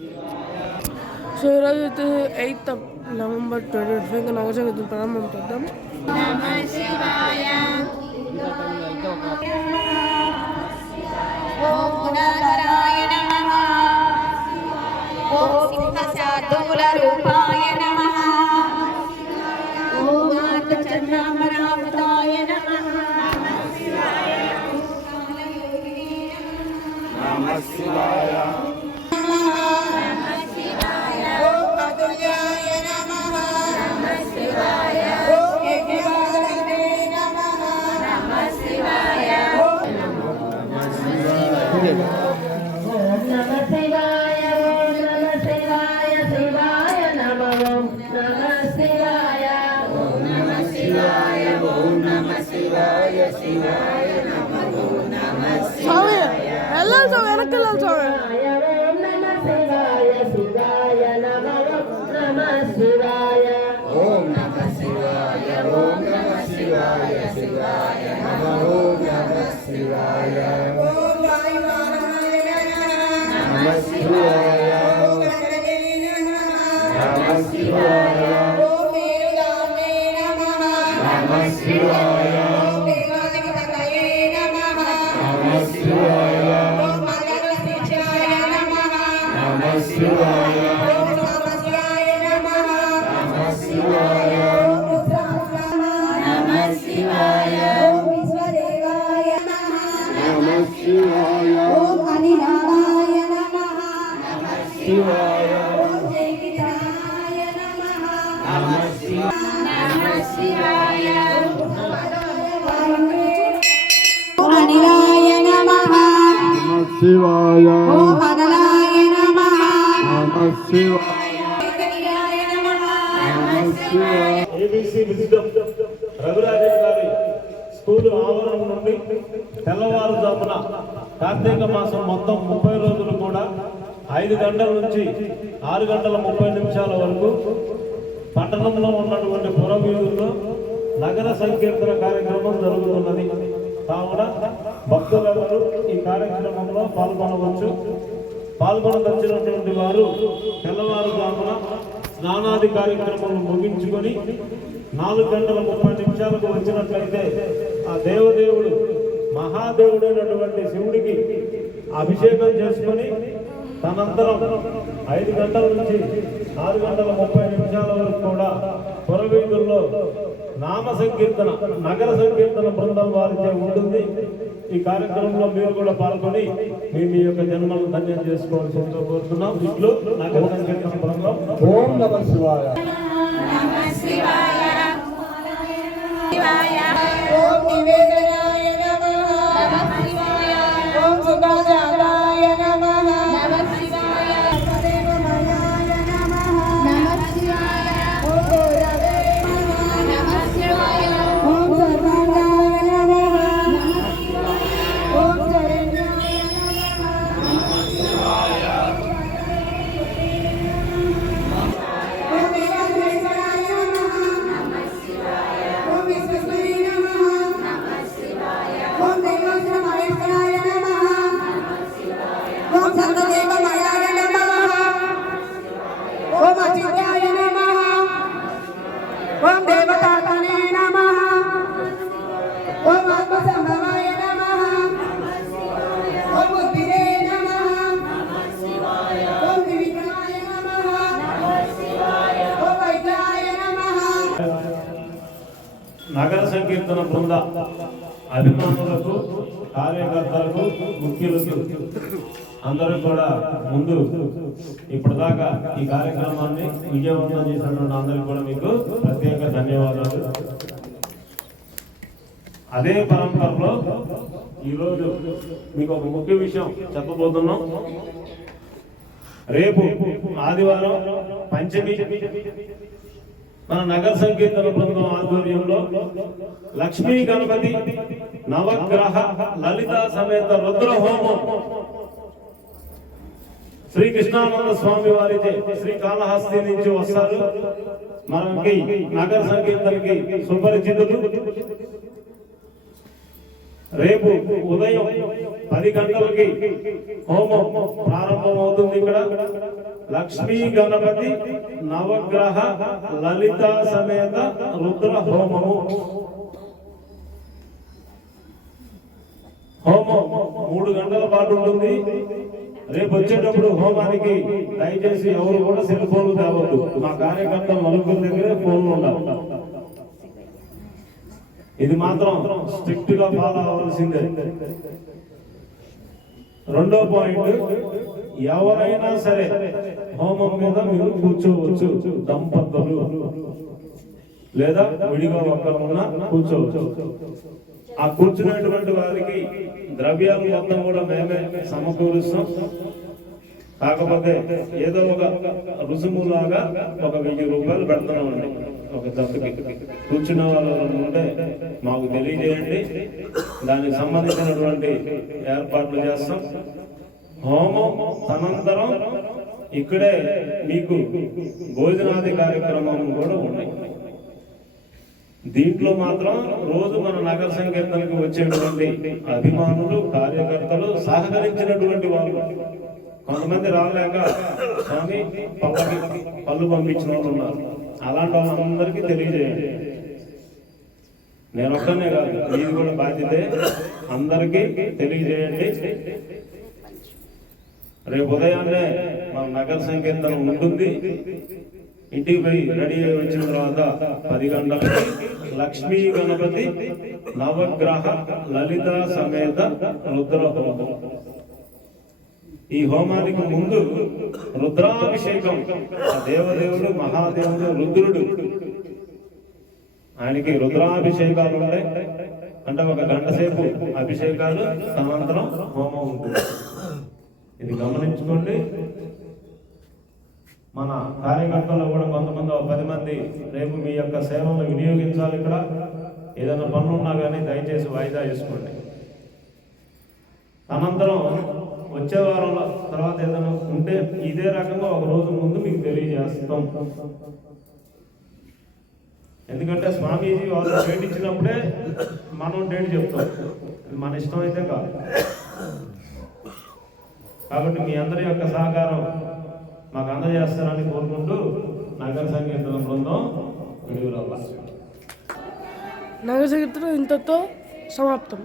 So ఈరోజు అయితే 8th November 2025 నాగ సంగీతం ప్రారంభం చేద్దాం. స్కూల్ ఆవరణ నుండి తెల్లవారుజామున కార్తీక మాసం మొత్తం 30 రోజులు కూడా 5 గంటల నుంచి 6 గంటల 30 నిమిషాల వరకు పట్టణంలో ఉన్నటువంటి పురవీధుల్లో నగర సంకీర్తన కార్యక్రమం జరుగుతున్నది. కావున భక్తులెవరూ ఈ కార్యక్రమంలో పాల్గొనవచ్చు. పాల్గొనదలిచినటువంటి వారు తెల్లవారుజామున స్నానాది కార్యక్రమాలు ముగించుకొని 4 గంటల 30 నిమిషాలకు వచ్చినట్లయితే ఆ దేవదేవుడు మహాదేవుడైనటువంటి శివుడికి అభిషేకం చేసుకొని తనంతరం 5 గంటల నుంచి 6 గంటల 30 నిమిషాల వరకు కూడా పురవీధుల్లో నామ సంకీర్తన నగర సంకీర్తన బృందం వారిచే ఉంటుంది. ఈ కార్యక్రమంలో మీరు కూడా పాల్గొని మీ యొక్క జన్మను ధన్యం చేసుకోవాల్సిందిగా కోరుతున్నాం. ఇట్లు నగర సంకీర్తన బృందం. ఓం నమః శివాయ. ఓం నివేదనాయ నమః. ఓం సుభాజాతాయ నమః. దేవమయాయ నమః. ఓం గౌరవే నమః. ఓం సర్వాంగాయ నమః. ఓం శరణ్యాయ నగర సంకీర్తన బృంద అభిమానులకు, కార్యకర్తలకు, ముఖ్యులకు అందరూ కూడా ముందు ఇప్పటిదాకా ఈ కార్యక్రమాన్ని విజయవంతం చేసినటువంటి అందరికీ కూడా మీకు ప్రత్యేక ధన్యవాదాలు. అదే పరంపరలో ఈరోజు మీకు ఒక ముఖ్య విషయం చెప్పబోతున్నాం. రేపు ఆదివారం పంచమి మన నగర సంకీర్తన బృందం ఆధ్వర్యంలో లక్ష్మీ గణపతి నవగ్రహ లలిత సమేత రుద్ర హోమం శ్రీ కృష్ణానంద స్వామి వారిచే శ్రీకాళహస్తి నుంచి వస్తారు. మనకి నగర సంకీర్తనకి సుపరిచితులు. రేపు ఉదయం 10 గంటలకి హోమం ప్రారంభమవుతుంది. ఇక్కడ లక్ష్మీ గణపతి నవగ్రహ లలిత సమేత రుద్ర హోమము. హోమం 3 గంటల పాటు ఉంటుంది. రేపు వచ్చేటప్పుడు హోమానికి దయచేసి ఎవరు కూడా సెల్ ఫోన్లు తేవద్దు. మా కార్యకర్తలు నలుగురి దగ్గరే ఫోన్లు ఉండాలి. ఇది మాత్రం స్ట్రిక్ట్ గా ఫాలో అవ్వాల్సిందే. రెండో పాయింట్, ఎవరైనా సరే హోమం మీద మీరు కూర్చోవచ్చు. దంపతులు లేదా విడిగా ఒక్కరున్నా కూర్చోవచ్చు. ఆ కూర్చున్నటువంటి వారికి ద్రవ్యాలు మొత్తం కూడా మేమే సమకూరుస్తాం. కాకపోతే ఏదో ఒక రుసుములాగా ఒక 1000 రూపాయలు పెడుతున్నామండి ఒక జట్టుకి. కూర్చున్న వాళ్ళు ఉంటే మాకు తెలియజేయండి, దానికి సంబంధించినటువంటి ఏర్పాట్లు చేస్తాం. హోమం తనంతరం ఇక్కడే మీకు భోజనాది కార్యక్రమం కూడా ఉన్నాయి. దీంట్లో మాత్రం రోజు మన నగర సంకీర్తనకు వచ్చేటువంటి అభిమానులు, కార్యకర్తలు, సహకరించినటువంటి వాళ్ళు కొంతమంది రాలేక స్వామి పళ్ళు పంపించిన వాళ్ళు ఉన్నారు. అలాంటి వాళ్ళందరికీ తెలియజేయండి. నేను ఒక్కనే కాదు, ఇది కూడా బాధ్యతే. అందరికీ తెలియజేయండి. రేపు ఉదయాన్నే మన నగర సంకీర్తన ఉంటుంది. ఇంటికి పోయి రెడీ అయి వచ్చిన తర్వాత 10 గంటలకి లక్ష్మీ గణపతి నవగ్రహ లలిత సమేత రుద్ర హోమం. ఈ హోమానికి ముందు రుద్రాభిషేకం. దేవదేవుడు మహాదేవుడు రుద్రుడు, ఆయనకి రుద్రాభిషేకాలు ఉంటాయి. అంటే 1 గంట సేపు అభిషేకాలు, సాయంత్రం హోమం ఉంటుంది. ఇది గమనించుకోండి. మన కార్యకర్తలు కూడా కొంతమంది 10 మంది రేపు మీ యొక్క సేవలను వినియోగించాలి. ఇక్కడ ఏదైనా పనులు ఉన్నా కానీ దయచేసి వాయిదా చేసుకోండి. అనంతరం వచ్చే వారం తర్వాత ఏదైనా ఉంటే ఇదే రకంగా 1 రోజు ముందు మీకు తెలియజేస్తాం. ఎందుకంటే స్వామీజీ వాళ్ళు డేట్ ఇచ్చినప్పుడే మనం డేట్ చెప్తాం. మన ఇష్టం అయితే కాదు. కాబట్టి మీ అందరి యొక్క సహకారం మాకు అందజేస్తారని కోరుకుంటూ నగర సంకీర్తన బృందం విడుదల. నగర సంకీర్తన ఇంతతో సమాప్తం.